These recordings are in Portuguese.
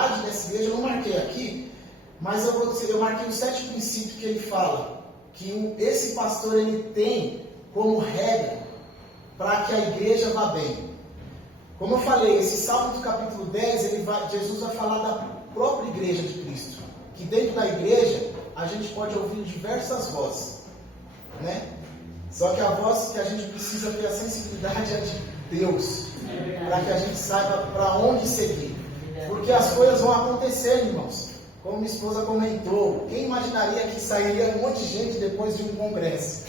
verdade dessa igreja, eu não marquei aqui, mas eu marquei o 7º princípio que ele fala, que esse pastor ele tem como regra para que a igreja vá bem. Como eu falei, esse Salmo do capítulo 10, Jesus vai falar da própria igreja de Cristo, que dentro da igreja a gente pode ouvir diversas vozes, né? Só que a voz que a gente precisa ter a sensibilidade é de Deus, para que a gente saiba para onde seguir, porque as coisas vão acontecer, irmãos. Como minha esposa comentou, quem imaginaria que sairia um monte de gente depois de um congresso?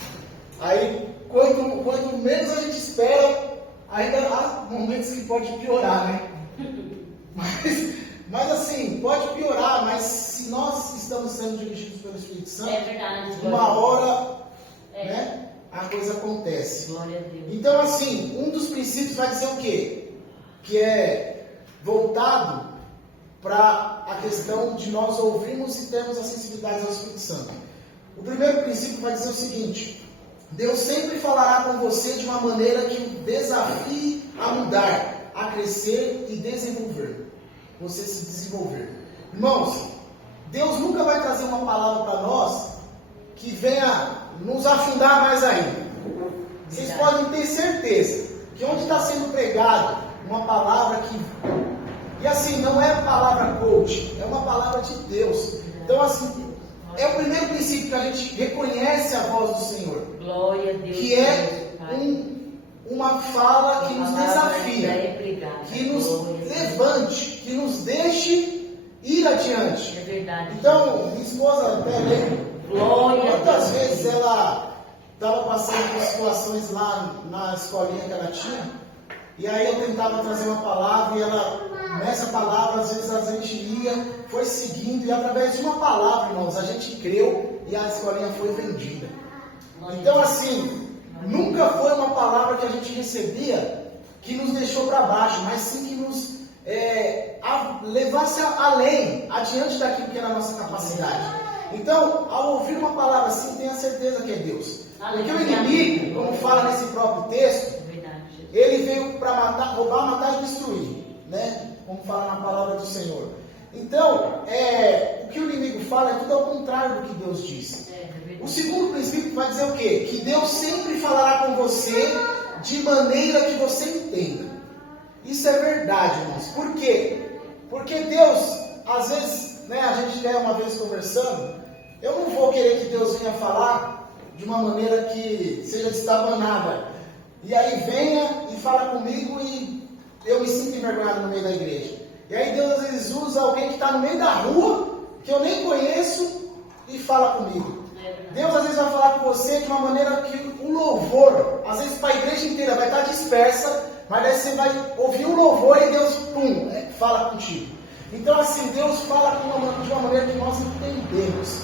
Aí, quanto menos a gente espera, ainda há momentos que pode piorar, né? Mas assim, pode piorar, mas se nós estamos sendo dirigidos pelo Espírito Santo, uma hora, né, a coisa acontece. Glória a Deus. Então assim, um dos princípios vai dizer o quê? Que é voltado para a questão de nós ouvirmos e termos a sensibilidade ao Espírito Santo. O primeiro princípio vai dizer o seguinte: Deus sempre falará com você de uma maneira que o desafie a mudar, a crescer e desenvolver. Você se desenvolver. Irmãos, Deus nunca vai trazer uma palavra para nós que venha nos afundar mais ainda. Vocês podem ter certeza que onde está sendo pregado uma palavra que... E assim, não é palavra coach, é uma palavra de Deus. Então assim, é o primeiro princípio que a gente reconhece a voz do Senhor. Glória a Deus. Que é uma fala que nos desafia, que nos levante, que nos deixe ir adiante. É verdade. Então, minha esposa até lembra quantas vezes ela estava passando por situações lá na escolinha que ela tinha, e aí eu tentava trazer uma palavra, e ela, nessa palavra, às vezes a gente ia, foi seguindo, e através de uma palavra, irmãos, a gente creu e a escolinha foi vendida. Então, assim, nunca foi uma palavra que a gente recebia que nos deixou para baixo, mas sim que nos levasse além, adiante daquilo que era a nossa capacidade. Então, ao ouvir uma palavra assim, tenha certeza que é Deus. Porque o inimigo, como fala nesse próprio texto, ele veio para matar, roubar, matar e destruir, né? Como fala na palavra do Senhor. Então, o que o inimigo fala é tudo ao contrário do que Deus diz. O segundo princípio vai dizer o quê? Que Deus sempre falará com você de maneira que você entenda. Isso é verdade, irmãos. Por quê? Porque Deus, às vezes, né, a gente uma vez conversando, eu não vou querer que Deus venha falar de uma maneira que seja destabanada. E aí venha e fala comigo e eu me sinto envergonhado no meio da igreja. E aí Deus às vezes usa alguém que está no meio da rua, que eu nem conheço, e fala comigo. Deus às vezes vai falar com você de uma maneira que o louvor, às vezes para a igreja inteira vai estar dispersa, mas aí você vai ouvir o louvor e Deus, fala contigo. Então assim, Deus fala de uma maneira que nós entendemos,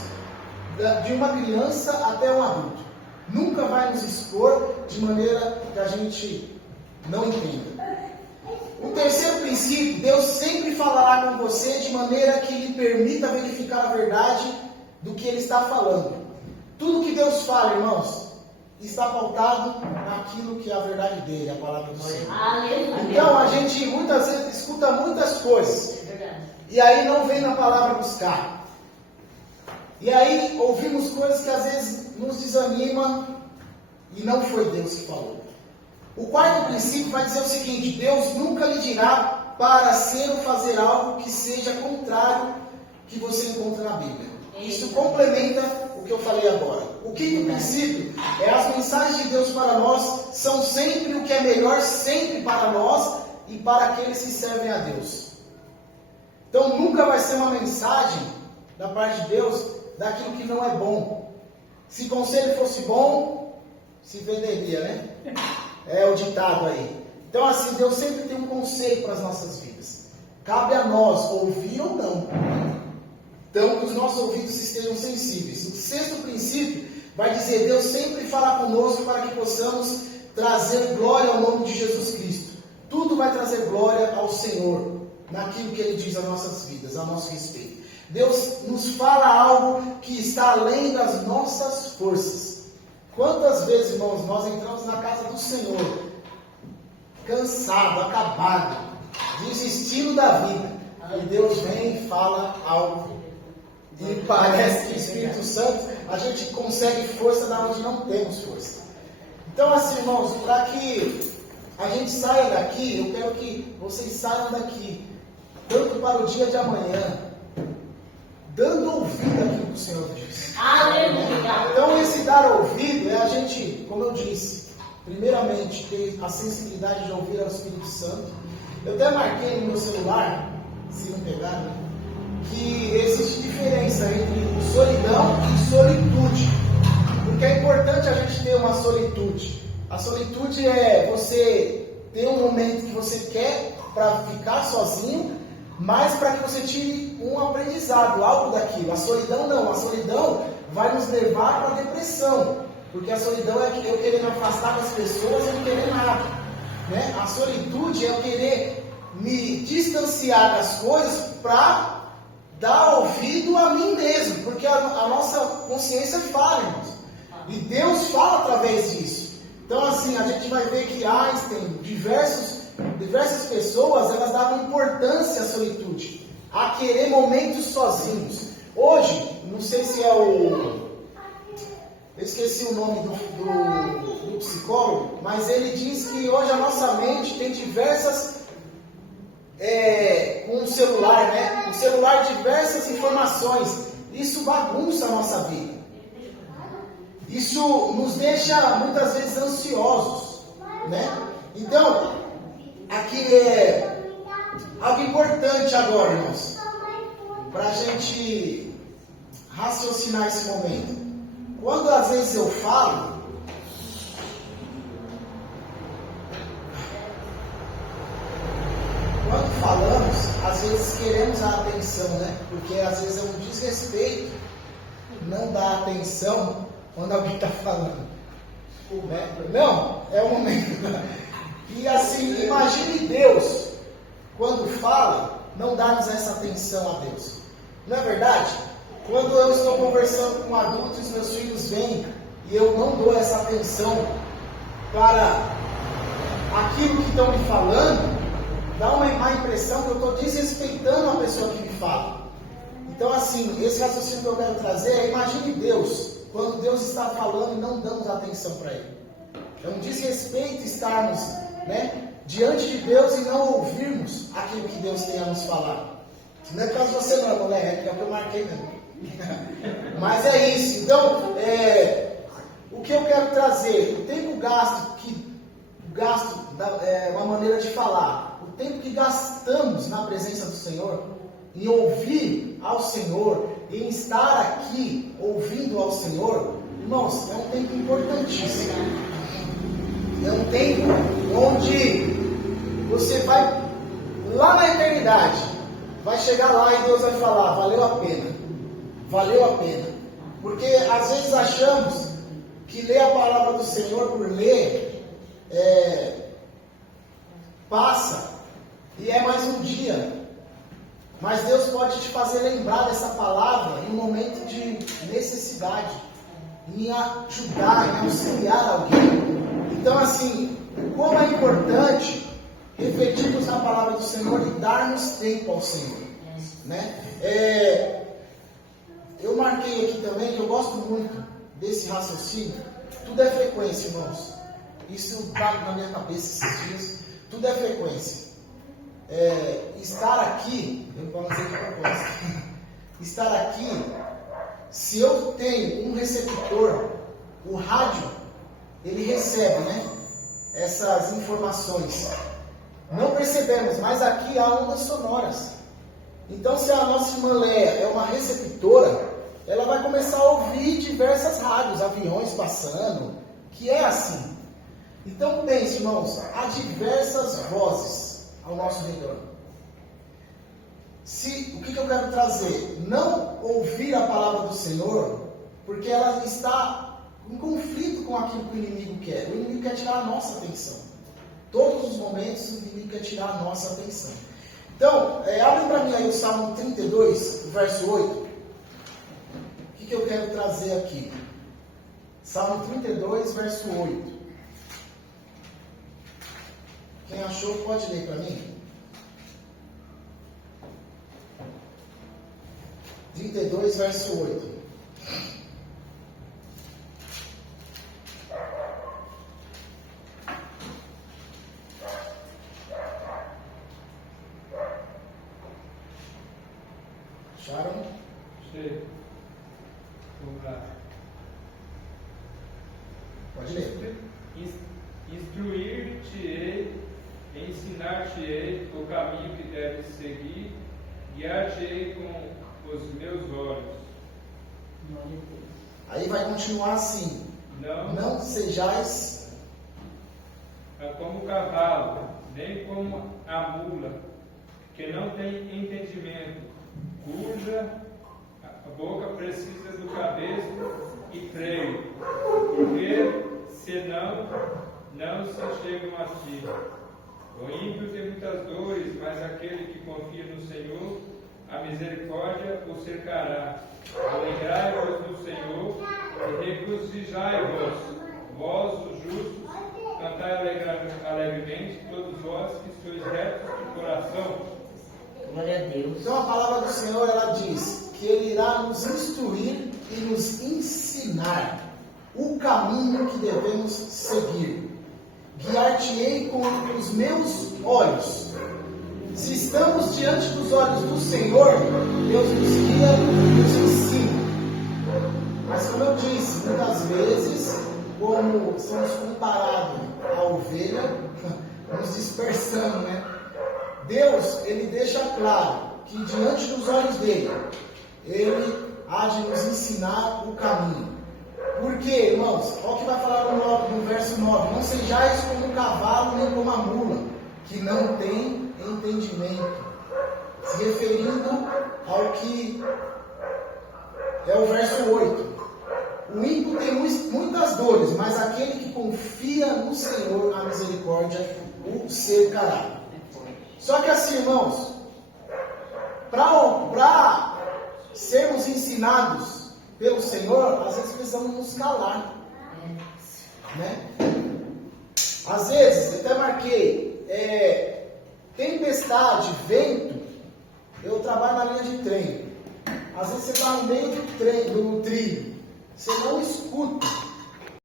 de uma criança até um adulto. Nunca vai nos expor de maneira que a gente não entenda. O terceiro princípio, Deus sempre falará com você de maneira que lhe permita verificar a verdade do que Ele está falando. Tudo que Deus fala, irmãos, está pautado naquilo que é a verdade dele, a palavra do Senhor. Então a gente muitas vezes escuta muitas coisas, e aí não vem na palavra buscar. E aí ouvimos coisas que às vezes nos desanima e não foi Deus que falou. O quarto princípio vai dizer o seguinte: Deus nunca lhe dirá para ser ou fazer algo que seja contrário que você encontra na Bíblia. Isso complementa o que eu falei agora. O quinto princípio é: as mensagens de Deus para nós são sempre o que é melhor, sempre para nós e para aqueles que servem a Deus. Então nunca vai ser uma mensagem da parte de Deus daquilo que não é bom. Se conselho fosse bom, se venderia, né? É o ditado aí. Então assim, Deus sempre tem um conselho para as nossas vidas. Cabe a nós ouvir ou não. Então que os nossos ouvidos estejam sensíveis. O sexto princípio vai dizer: Deus sempre fala conosco para que possamos trazer glória ao nome de Jesus Cristo. Tudo vai trazer glória ao Senhor, naquilo que Ele diz às nossas vidas, a nosso respeito. Deus nos fala algo que está além das nossas forças. Quantas vezes, irmãos, nós entramos na casa do Senhor, cansado, acabado, desistindo da vida, e Deus vem e fala algo. E parece que o Espírito Santo, a gente consegue força da onde não temos força. Então assim, irmãos, para que a gente saia daqui, eu quero que vocês saiam daqui, tanto para o dia de amanhã, dando ouvido àquilo que o Senhor diz. Aleluia! Então esse dar ouvido é a gente, como eu disse, primeiramente ter a sensibilidade de ouvir ao Espírito Santo. Eu até marquei no meu celular, se não pegar, né, que existe diferença entre solidão e solitude. Porque é importante a gente ter uma solitude. A solitude é você ter um momento que você quer para ficar sozinho, mas para que você tire um aprendizado, algo daquilo. A solidão não. A solidão vai nos levar para a depressão. Porque a solidão é eu querer me afastar das pessoas e não querer nada. Né? A solitude é eu querer me distanciar das coisas para dar ouvido a mim mesmo, porque a nossa consciência fala, irmãos. E Deus fala através disso. Então assim, a gente vai ver que Einstein, diversas pessoas, elas davam importância à solitude, a querer momentos sozinhos. Hoje, não sei se é eu esqueci o nome do psicólogo, mas ele diz que hoje a nossa mente tem diversas com o celular, né? O celular, diversas informações. Isso bagunça a nossa vida. Isso nos deixa muitas vezes ansiosos, né? Então, aqui é algo importante agora, irmãos, para a gente raciocinar esse momento. Quando às vezes eu falo, quando falamos, às vezes queremos a atenção, né? Porque às vezes é um desrespeito não dar atenção quando alguém está falando. Né? Não, é o momento. E assim, imagine Deus, quando fala, não darmos essa atenção a Deus. Não é verdade? Quando eu estou conversando com um adulto e os meus filhos vêm e eu não dou essa atenção para aquilo que estão me falando, dá uma má impressão que eu estou desrespeitando a pessoa que me fala. Então assim, esse raciocínio que eu quero trazer é: imagine Deus, quando Deus está falando e não damos atenção para Ele. É um desrespeito estarmos, né, diante de Deus e não ouvirmos aquilo que Deus tem a nos falar. Não é por causa de você não, moleque, é o que eu marquei mesmo. Mas é isso. Então, o que eu quero trazer, o tempo gasto uma maneira de falar, o tempo que gastamos na presença do Senhor, em ouvir ao Senhor, em estar aqui ouvindo ao Senhor, irmãos, é um tempo importantíssimo. É um tempo onde você vai lá na eternidade, vai chegar lá e Deus vai falar: valeu a pena. Valeu a pena. Porque às vezes achamos que ler a palavra do Senhor por ler passa e é mais um dia. Mas Deus pode te fazer lembrar dessa palavra em um momento de necessidade, em ajudar, em auxiliar alguém. Então assim, como é importante refletirmos na palavra do Senhor e darmos tempo ao Senhor, né? Eu marquei aqui também que eu gosto muito desse raciocínio. Tudo é frequência, irmãos. Isso está na minha cabeça esses dias. Tudo é frequência. Estar aqui, eu vou dizer que eu gosto. Estar aqui, se eu tenho um receptor, o rádio, ele recebe, né, essas informações. Não percebemos, mas aqui há ondas sonoras. Então, se a nossa irmã Léa é uma receptora, ela vai começar a ouvir diversas rádios, aviões passando, que é assim. Então, pense, irmãos, há diversas vozes ao nosso redor. O que eu quero trazer? Não ouvir a palavra do Senhor, porque ela está em conflito com aquilo que o inimigo quer. O inimigo quer tirar a nossa atenção. Todos os momentos, o inimigo quer tirar a nossa atenção. Então, abre para mim aí o Salmo 32, verso 8. O que eu quero trazer aqui? Salmo 32, verso 8. Quem achou pode ler para mim? 32, verso 8. Acharam? Sei. Vamos lá. Pode ler. Instruir-te-ei, ensinar-te-ei o caminho que deves seguir, guiar-te-ei com os meus olhos. Aí vai continuar assim. Não sejais como o cavalo, nem como a mula, que não tem entendimento, cuja a boca precisa do cabeço e freio, porque senão não se chegam a ti. O ímpio tem muitas dores, mas aquele que confia no Senhor, a misericórdia o cercará. Alegrai-vos no Senhor e regozijai-vos, vós os justos, cantai alegremente, todos vós que sois retos de coração. Glória a Deus. Então a palavra do Senhor, ela diz que Ele irá nos instruir e nos ensinar o caminho que devemos seguir. Guiar-te-ei com os meus olhos. Se estamos diante dos olhos do Senhor, Deus nos guia e nos ensina. Mas como eu disse, muitas vezes, como somos comparados à ovelha, nos dispersando, né? Deus, Ele deixa claro que diante dos olhos dele, Ele há de nos ensinar o caminho. Por quê, irmãos? Olha o que vai falar no verso 9. Não sejais como o cavalo nem como a mula, que não tem entendimento. Se referindo ao que é o verso 8. O ímpio tem muitas dores, mas aquele que confia no Senhor, a misericórdia o cercará. Só que assim, irmãos, para sermos ensinados pelo Senhor, às vezes precisamos nos calar, né? Às vezes, eu até marquei, tempestade, vento. Eu trabalho na linha de trem. Às vezes você está no meio do trilho, você não escuta.